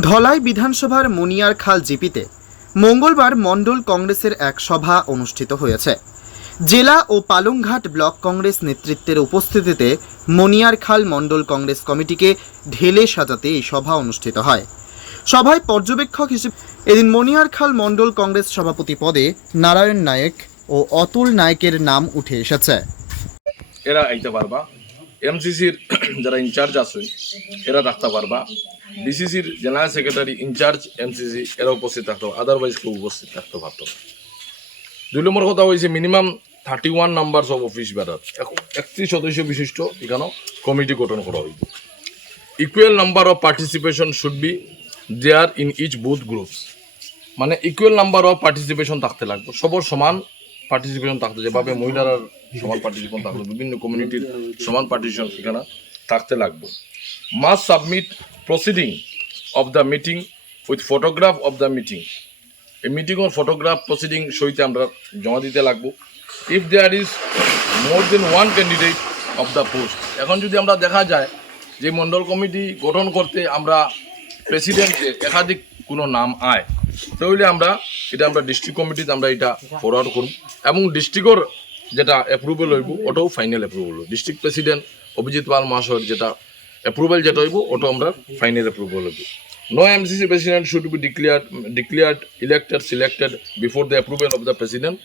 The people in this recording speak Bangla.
ধলাই বিধানসভার মনিয়ারখাল জিপিতে মঙ্গলবার মণ্ডল কংগ্রেসের এক সভা অনুষ্ঠিত হয়েছে। জেলা ও পালংঘাট ব্লক কংগ্রেস নেতৃত্বের উপস্থিতিতে মনিয়ারখাল মণ্ডল কংগ্রেস কমিটিকে ঢেলে সাজাতে এই সভা অনুষ্ঠিত হয়। সভায় পর্যবেক্ষক হিসেবে এদিন মনিয়ারখাল মণ্ডল কংগ্রেস সভাপতি পদে নারায়ণ নায়েক ও অতুল নায়েকের নাম উঠে এসেছে। এরা আইতে পারবা, এমসিসির যারা ইনচার্জ আছে এরা থাকতে পারবা, ডিসিসির জেনারেল সেক্রেটারি ইনচার্জ এমসিসি এরা উপস্থিত থাকতে পারবে, আদারওয়াইজ কেউ উপস্থিত থাকতে পারত না। 2 নম্বর কথা হয়েছে মিনিমাম 31 নাম্বারস অফ অফিস বেড়ার 31 সদস্য বিশিষ্ট এখানেও কমিটি গঠন করা হইব। Equal number of participation should be there in each booth groups, মানে ইকুয়াল নাম্বার অফ পার্টিসিপেশন থাকতে লাগবে, সবার সমান পার্টিসিপেশন থাকতে, যেভাবে মহিলারা সমান পার্টিসিপেশন থাকবে, বিভিন্ন কমিউনিটির সমান পার্টিসিপেশন এখানে থাকতে লাগবে। Must submit proceeding of the meeting with photograph of the meeting, এই মিটিংয়ের ফটোগ্রাফ প্রসিডিং সহিত আমরা জমা দিতে লাগবো। If there is more than one candidate of the post, এখন যদি আমরা দেখা যায় যে মণ্ডল কমিটি গঠন করতে আমরা প্রেসিডেন্টের একাধিক কোনো নাম আয়, তাহলে আমরা ডিস্ট্রিক্ট কমিটিতে আমরা এটা ফরওয়ার্ড করব এবং ডিস্ট্রিক্টর যেটা অ্যাপ্রুভাল হইব ওটাও ফাইনাল অ্যাপ্রুভাল হইব। ডিস্ট্রিক্ট প্রেসিডেন্ট অভিজিৎ পাল মহাশয়ের যেটা অ্যাপ্রুভাল যেটা হইব ওটাও আমরা ফাইনাল অ্যাপ্রুভাল হইব। No MCC president should be declared elected selected before the approval of the president.